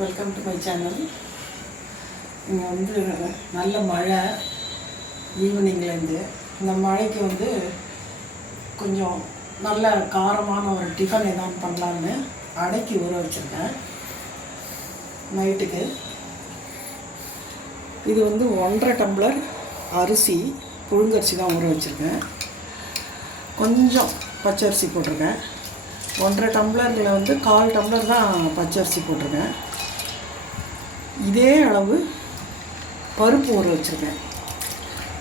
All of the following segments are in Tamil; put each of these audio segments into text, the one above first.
Welcome to my channel. இங்கே வந்து நல்ல மழை ஈவினிங்லேருந்து. இந்த மழைக்கு வந்து கொஞ்சம் நல்ல காரமான ஒரு டிஃபன் எதாவது பண்ணலான்னு அடைக்கி ஊற வச்சுருக்கேன் நைட்டுக்கு. இது வந்து 1.5 டம்ளர் அரிசி, புழுங்கரிசி தான் ஊற வச்சுருக்கேன். கொஞ்சம் பச்சரிசி போட்டிருக்கேன். 1.5 டம்ளரில் வந்து 1/4 டம்ளர் தான் பச்சரிசி போட்டிருக்கேன். இதே அளவு பருப்பு ஊற வச்சுருக்கேன்.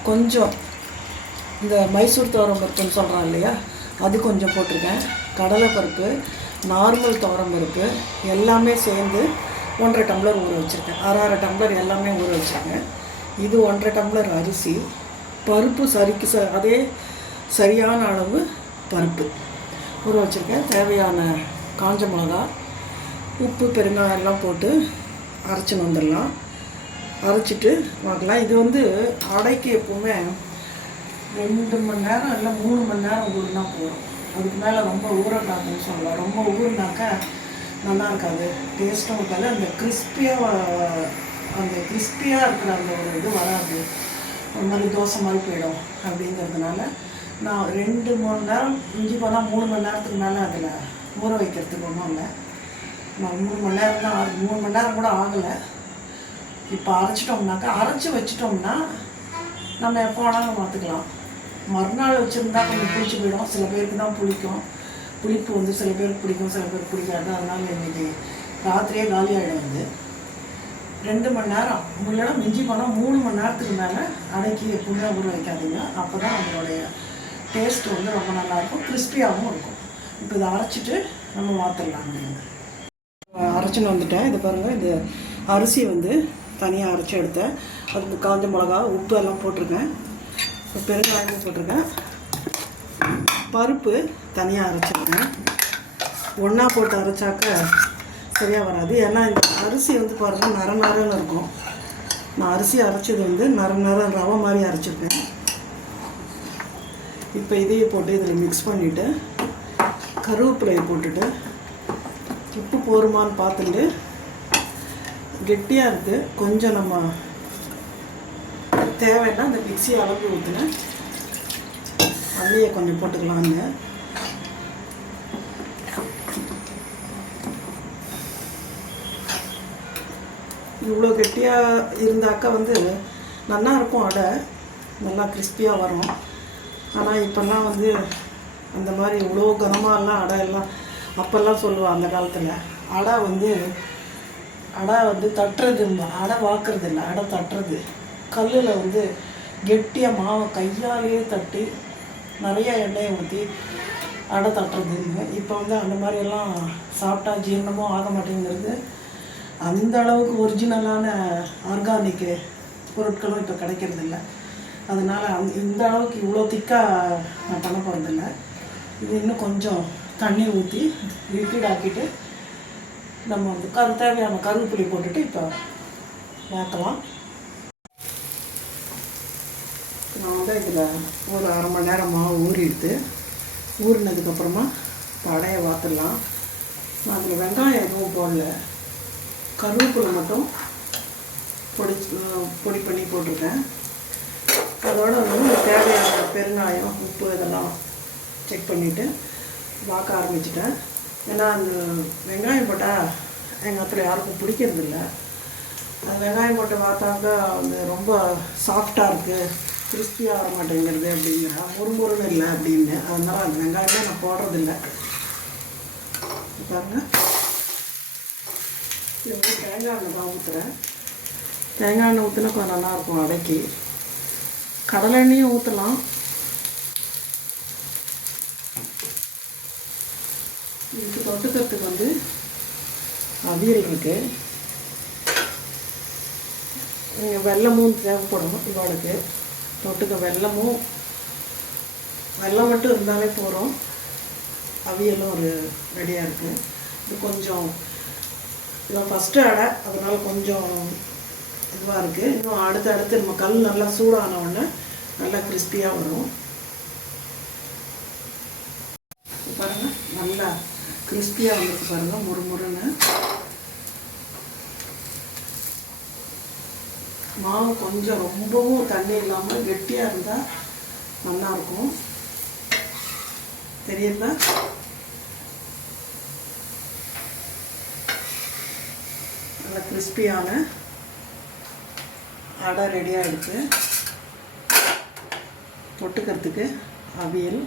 கொஞ்சம் இந்த மைசூர் துவரம் பருப்புன்னு சொல்கிறோம் இல்லையா, அது கொஞ்சம் போட்டிருக்கேன். கடலைப்பருப்பு, நார்மல் துவரம் பருப்பு எல்லாமே சேர்ந்து 1.5 டம்ளர் ஊற வச்சுருக்கேன். 1/2 டம்ளர் எல்லாமே ஊற வச்சுருக்கேன். இது 1.5 டம்ளர் அரிசி. பருப்பு அதே சரியான அளவு பருப்பு ஊற வச்சுருக்கேன். தேவையான காஞ்ச மிளகா, உப்பு, பெருங்காயம் எல்லாம் போட்டு அரைச்சின்னு வந்துடலாம். அரைச்சிட்டு பார்க்கலாம். இது வந்து அடைக்கு எப்போவுமே 2 மணி நேரம் இல்லை 3 மணி நேரம் ஊறினா போதும். அதுக்கு மேலே ரொம்ப ஊறக்கூடாதுன்னு சொல்லலாம். ரொம்ப ஊறினாக்கா நல்லா இருக்காது, டேஸ்ட்டும் இருக்காது. அந்த கிறிஸ்பியாக இருக்கிற அந்த ஒரு இது வராது, ஒரு மாதிரி தோசை மாதிரி போயிடும். அப்படிங்கிறதுனால நான் 2 மணி நேரம், இஞ்சி போனால் 3 மணி நேரத்துக்கு மேலே அதில் ஊற வைக்கிறதுக்கு ஒன்றும் இல்லை. நான் 3 மணி நேரம் தான், 3 மணி நேரம் கூட ஆகலை. இப்போ அரைச்சி வச்சிட்டோம்னா நம்ம எப்போ வேணாலும் பார்த்துக்கலாம். மறுநாள் வச்சுருந்தா கொஞ்சம் புளிச்சு போயிடும். சில பேருக்கு தான் புளிக்கும். புளிப்பு வந்து சில பேருக்கு பிடிக்கும், சில பேருக்கு பிடிக்காது. அதனால் இன்றைக்கி ராத்திரியே காலி ஆகிடும். வந்து 2 மணி நேரம் இல்லைன்னா மிஞ்சி போனால் 3 மணி நேரத்துக்கு மேலே அடைக்கி எப்பவுமே ஊற வைக்காதீங்க. அப்போ தான் அதனுடைய டேஸ்ட் வந்து ரொம்ப நல்லாயிருக்கும், கிறிஸ்பியாகவும் இருக்கும். இப்போ இதை அரைச்சிட்டு நம்ம மாற்றிடலாம். அப்படிங்க அரைச்சின்னு வந்துட்டேன். இது பாருங்கள், இந்த அரிசி வந்து தனியாக அரைச்சி எடுத்தேன். அதுக்கு காஞ்ச மிளகா, உப்பு எல்லாம் போட்டிருக்கேன். பெருங்காயமும் போட்டிருக்கேன். பருப்பு தனியாக அரைச்சிருக்கேன். ஒன்றா போட்டு அரைச்சாக்க சரியாக வராது. ஏன்னா இந்த அரிசி வந்து பாருங்கள் நரன்னு இருக்கும். நான் அரிசி அரைச்சது வந்து நர ரவை மாதிரி அரைச்சிருக்கேன். இப்போ இதையே போட்டு இதில் மிக்ஸ் பண்ணிவிட்டு கருவேப்பிலையை போட்டுட்டு உப்பு போருமான்னு பார்த்துட்டு, கெட்டியாக இருக்குது கொஞ்சம், நம்ம தேவைன்னா அந்த மிக்ஸி அளவு ஊற்றுனேன் அதையே கொஞ்சம் போட்டுக்கலாங்க. இவ்வளோ கெட்டியாக இருந்தாக்கா வந்து நல்லா இருக்கும், அடை நல்லா கிறிஸ்பியாக வரும். ஆனால் இப்போல்லாம் வந்து அந்த மாதிரி இவ்வளோ கனமாகலாம் அடை எல்லாம் அப்போல்லாம் சொல்லுவாள் அந்த காலத்தில். அடை வந்து தட்டுறது, அடை வாக்குறது இல்லை, அடை தட்டுறது. கல்லில் வந்து கெட்டியாக மாவை கையாலேயே தட்டி நிறைய எண்ணெயை ஊற்றி அடை தட்டுறதுங்க. இப்போ வந்து அந்த மாதிரியெல்லாம் சாப்பிட்டா ஜீரணமும் ஆக மாட்டேங்கிறது. அந்த அளவுக்கு ஒரிஜினலான ஆர்கானிக் பொருட்களும் இப்போ கிடைக்கிறதில்ல. அதனால் இந்த அளவுக்கு இவ்வளோ திக்காக நான் பண்ண போகிறதில்ல. இது இன்னும் கொஞ்சம் தண்ணி ஊற்றி லிக்விட் ஆக்கிட்டு நம்ம வந்து தேவையான கருவேப்பிலை போட்டுட்டு இப்போ மாற்றலாம். நான் வந்து இதில் ஒரு 1/2 மணி நேரம் மாவு ஊறினதுக்கப்புறமா அடையை வாத்துடலாம். நான் அதில் வெங்காயம் எதுவும் போடல, கருவேப்பிலை மட்டும் பொடி பண்ணி போட்டிருக்கேன். அதோடு வந்து தேவையான பெருங்காயம், உப்பு இதெல்லாம் செக் பண்ணிவிட்டு வாக்க ஆரம்பிச்சிட்டேன். ஏன்னா அந்த வெங்காயம் போட்டால் எங்கள் அத்தில் யாருக்கும் பிடிக்கிறதில்ல. அது வெங்காயம் போட்டு பார்த்தாக்கா வந்து ரொம்ப சாஃப்டாக இருக்குது, கிறிஸ்பியாக வர மாட்டேங்கிறது அப்படிங்கிற, முறுமுறுன்னு இல்லை அப்படின்னு. அதனால் அந்த வெங்காயமே நான் போடுறதில்லை. பாருங்கள், இது வந்து தேங்காய் எண்ணெய் தான் ஊற்றுறேன். தேங்காய் எண்ணெய் ஊற்றினா கொஞ்சம் நல்லாயிருக்கும் அடைக்கி. கடலை எண்ணெயும் ஊற்றலாம். இதுக்கு தொட்டுக்கிறதுக்கு வந்து அவியல் இருக்குது. இங்கே வெல்லமும் தேவைப்படும். இவளுக்கு தொட்டுக்க வெல்லம் மட்டும் இருந்தாலே போகிறோம். அவியலும் ஒரு ரெடியாக இருக்குது. இது கொஞ்சம் இதை ஃபஸ்ட்டு அடை, அதனால் கொஞ்சம் இதுவாக இருக்குது. இன்னும் அடுத்து நம்ம கல் நல்லா சூடான உடனே நல்லா கிறிஸ்பியாக வரும். பாருங்கள், நல்லா கிறிஸ்பியாக வந்துருக்கு பாருங்கள், முறுமுறுன்னு. மாவு கொஞ்சம் ரொம்பவும் தண்ணி இல்லாமல் கெட்டியாக இருந்தால் நல்லாயிருக்கும். தெரியுதா? நல்லா கிறிஸ்பியான அடை ரெடியாக இருக்குது. தொட்டுக்கிறதுக்கு அவியல்